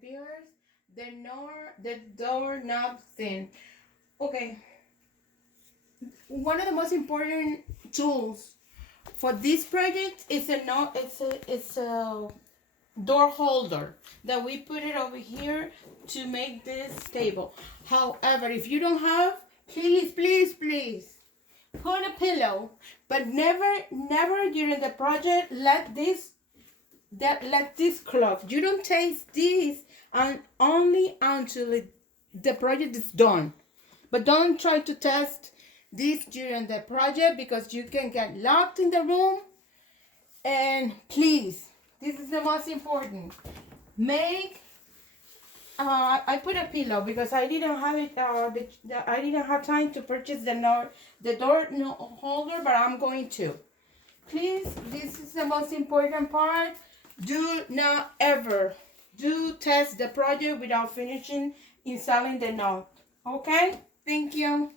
viewers, the doorknob thing. Okay, one of the most important tools for this project is a no, it's a door holder that we put it over here to make this table. However, if you don't have, please put a pillow, but never during the project let this close. You don't taste this and only until the project is done. But don't try to test this during the project because you can get locked in the room. And please, this is the most important. Make I put a pillow because I didn't have it. I didn't have time to purchase the door holder, but I'm going to. Please, this is the most important part. Do not ever test the project without finishing installing the note. Okay? Thank you.